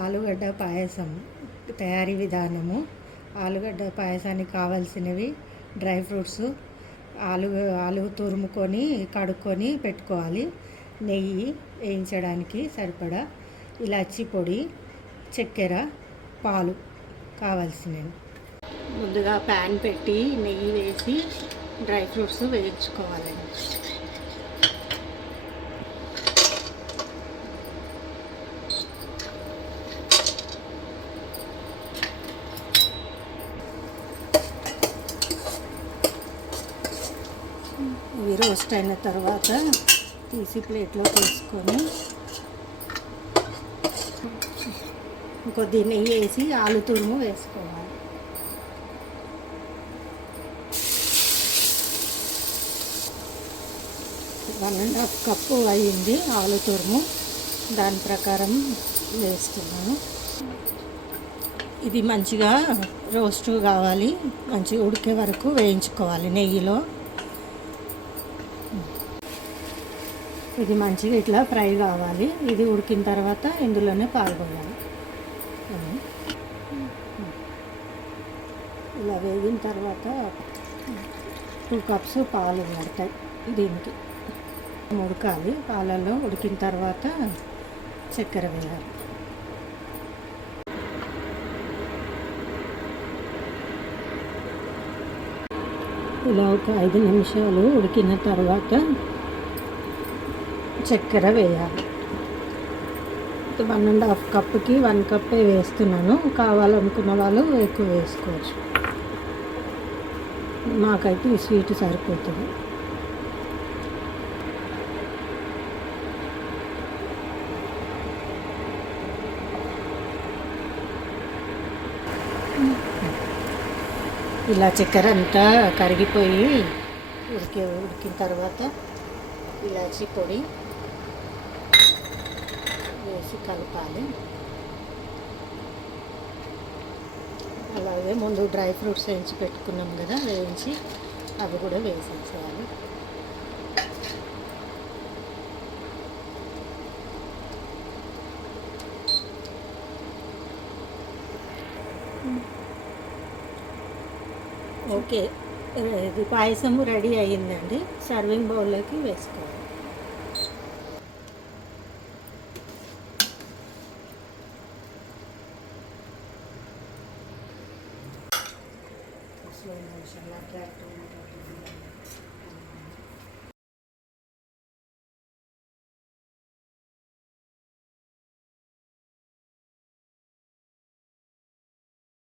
ఆలుగడ్డ పాయసం తయారీ విధానము. ఆలుగడ్డ పాయసానికి కావాల్సినవి డ్రై ఫ్రూట్స్, ఆలు తురుముకొని కడుక్కొని పెట్టుకోవాలి. నెయ్యి వేయించడానికి సరిపడా, ఇలాచీ పొడి, చక్కెర, పాలు కావాల్సినవి. ముందుగా ప్యాన్ పెట్టి నెయ్యి వేసి డ్రై ఫ్రూట్స్ వేయించుకోవాలండి. ఇవి రోస్ట్ అయిన తర్వాత తీసి ప్లేట్లో తీసుకొని కొద్ది నెయ్యి వేసి ఆలు తురుము వేసుకోవాలి. వన్ అండ్ హాఫ్ కప్పు అయ్యింది ఆలు తురుము, దాని ప్రకారం వేస్తున్నాను. ఇది మంచిగా రోస్ట్ కావాలి, మంచిగా ఉడికే వరకు వేయించుకోవాలి నెయ్యిలో. ఇది మంచిగా ఇట్లా ఫ్రై కావాలి. ఇది ఉడికిన తర్వాత ఇందులోనే పాలు పోయాలి. ఇలా వేగిన తర్వాత 2 కప్స్ పాలు పడతాయి దీనికి. ఉడకాలి. పాలల్లో ఉడికిన తర్వాత చక్కెర వేయాలి. ఇలా ఒక 5 నిమిషాలు ఉడికిన తర్వాత చక్కెర వేయాలి. 1 అండ్ హాఫ్ కప్పుకి 1 కప్పే వేస్తున్నాను. కావాలనుకున్న వాళ్ళు ఎక్కువ వేసుకోవచ్చు. మాకైతే ఈ స్వీట్ సరిపోతుంది. ఇలా చక్కెర అంతా కరిగిపోయి ఉడికిన తర్వాత ఇలాచీ పొడి వేసి కలపాలి. అలాగే ముందు డ్రై ఫ్రూట్స్ వేయించి పెట్టుకున్నాం కదా, వేయించి అవి కూడా వేసేసేయాలి. ఓకే, ఇది పాయసము రెడీ అయ్యిందండి. సర్వింగ్ బౌల్లోకి వేసుకోవాలి. Slow motion attractive